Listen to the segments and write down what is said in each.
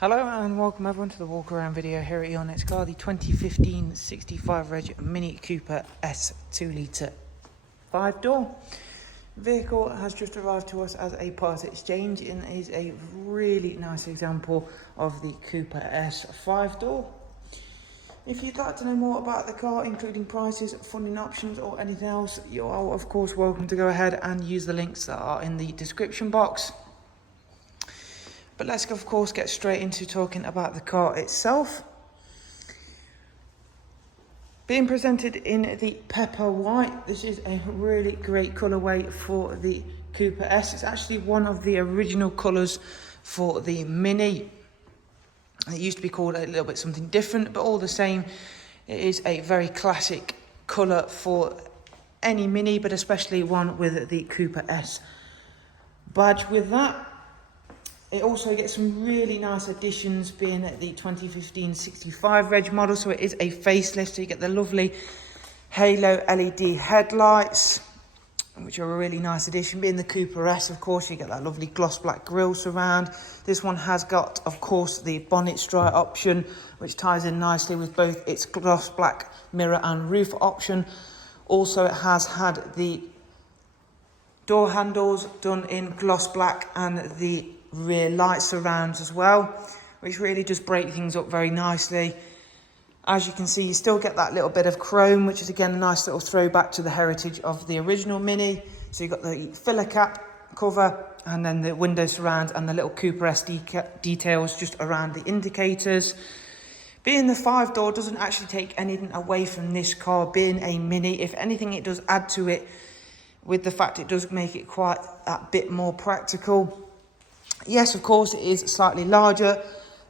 Hello and welcome everyone to the walk around video here at your next car, the 2015 65 Reg Mini Cooper S 2 litre 5-door. Vehicle has just arrived to us as a part exchange and is a really nice example of the Cooper S 5-door. If you'd like to know more about the car, including prices, funding options or anything else, you are of course welcome to go ahead and use the links that are in the description box. But let's of course get straight into talking about the car itself. Being presented in the pepper white, this is a really great colourway for the Cooper S. It's actually one of the original colours for the Mini. It used to be called a little bit something different, but all the same, it is a very classic colour for any Mini, but especially one with the Cooper S badge with that. It also gets some really nice additions being the 2015 65 Reg model, so it is a facelift, so you get the lovely halo LED headlights, which are a really nice addition. Being the Cooper S, of course, you get that lovely gloss black grille surround. This one has got, of course, the bonnet stripe option, which ties in nicely with both its gloss black mirror and roof option. Also, it has had the door handles done in gloss black and the rear light surrounds as well, which really just break things up very nicely. As you can see, you still get that little bit of chrome, which is again a nice little throwback to the heritage of the original Mini. So you've got the filler cap cover and then the window surround and the little Cooper S details just around the indicators. Being the 5-door doesn't actually take anything away from this car being a Mini. If anything, it does add to it with the fact it does make it quite a bit more practical. Yes, of course, it is slightly larger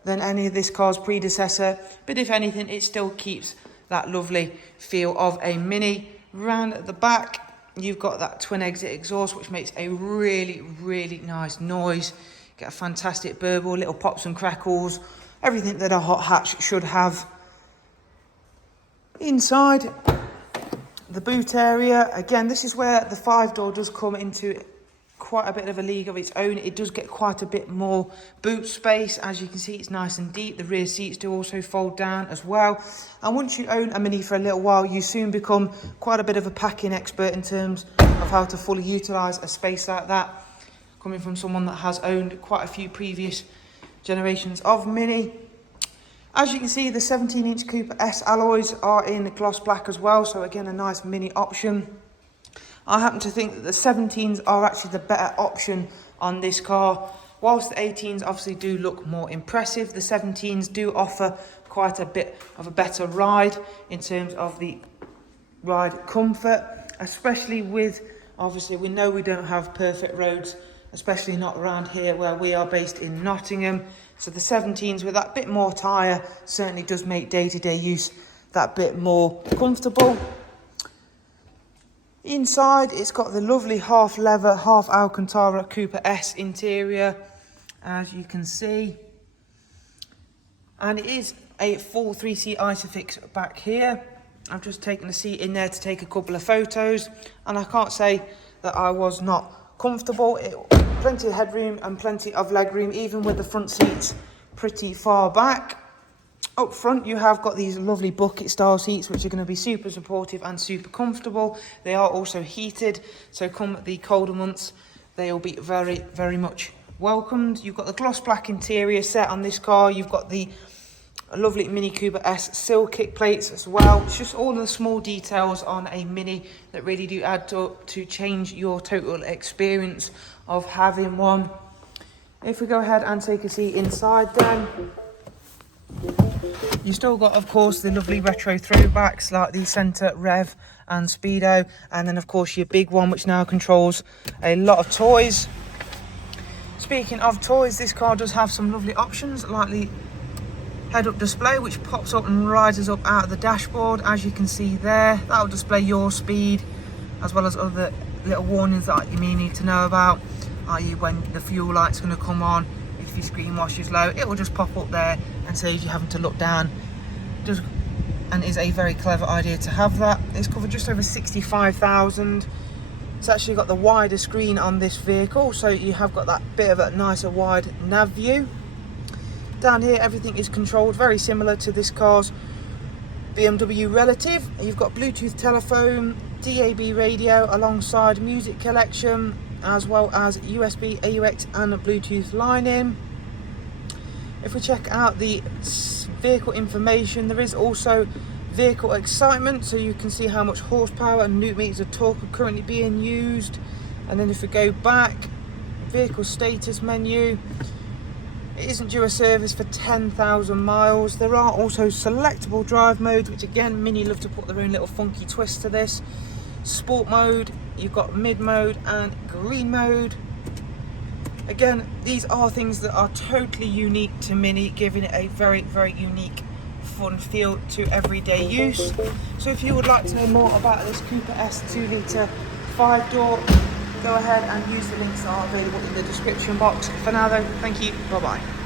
than any of this car's predecessor, but if anything, it still keeps that lovely feel of a Mini. Round at the back, you've got that twin exit exhaust, which makes a really nice noise. You get a fantastic burble, little pops and crackles, everything that a hot hatch should have. Inside the boot area, again, this is where the 5-door does come into quite a bit of a league of its own. It does get quite a bit more boot space. As you can see, it's nice and deep. The rear seats do also fold down as well. And once you own a Mini for a little while, you soon become quite a bit of a packing expert in terms of how to fully utilise a space like that. Coming from someone that has owned quite a few previous generations of Mini. As you can see, the 17-inch Cooper S alloys are in gloss black as well. So again, a nice Mini option. I happen to think that the 17s are actually the better option on this car. Whilst the 18s obviously do look more impressive, the 17s do offer quite a bit of a better ride in terms of the ride comfort, especially with, obviously we know we don't have perfect roads, especially not around here where we are based in Nottingham. So the 17s with that bit more tyre certainly does make day-to-day use that bit more comfortable. Inside, it's got the lovely half leather, half Alcantara Cooper S interior, as you can see. And it is a full 3-seat Isofix back here. I've just taken a seat in there to take a couple of photos, and I can't say that I was not comfortable. Plenty of headroom and plenty of legroom, even with the front seats pretty far back. Up front, you have got these lovely bucket style seats, which are going to be super supportive and super comfortable. They are also heated, so come the colder months, they will be very much welcomed. You've got the gloss black interior set on this car. You've got the lovely Mini Cooper S sill kick plates as well. It's just all the small details on a Mini that really do add up to change your total experience of having one. If we go ahead and take a seat inside then, you still got, of course, the lovely retro throwbacks like the centre rev and speedo, and then of course your big one which now controls a lot of toys. Speaking of toys, this car does have some lovely options like the head-up display, which pops up and rises up out of the dashboard, as you can see there. That will display your speed as well as other little warnings that you may need to know about, i.e. when the fuel light's going to come on. If your screen wash is low, it will just pop up there and saves you having to look down. And is a very clever idea to have that. It's covered just over 65,000. It's actually got the wider screen on this vehicle, so you have got that bit of a nicer wide nav view. Down here, everything is controlled very similar to this car's BMW relative. You've got Bluetooth telephone, DAB radio alongside music collection, as well as USB, AUX and Bluetooth line-in. If we check out the vehicle information, there is also vehicle excitement, so you can see how much horsepower and newton meters of torque are currently being used. And then if we go back, vehicle status menu, it isn't due a service for 10,000 miles. There are also selectable drive modes, which again, Mini love to put their own little funky twist to this. Sport mode, you've got mid mode and green mode. Again, these are things that are totally unique to Mini, giving it a very, very unique fun feel to everyday use. So if you would like to know more about this Cooper S 2-litre 5-door, go ahead and use the links that are available in the description box. For now though, thank you, bye bye.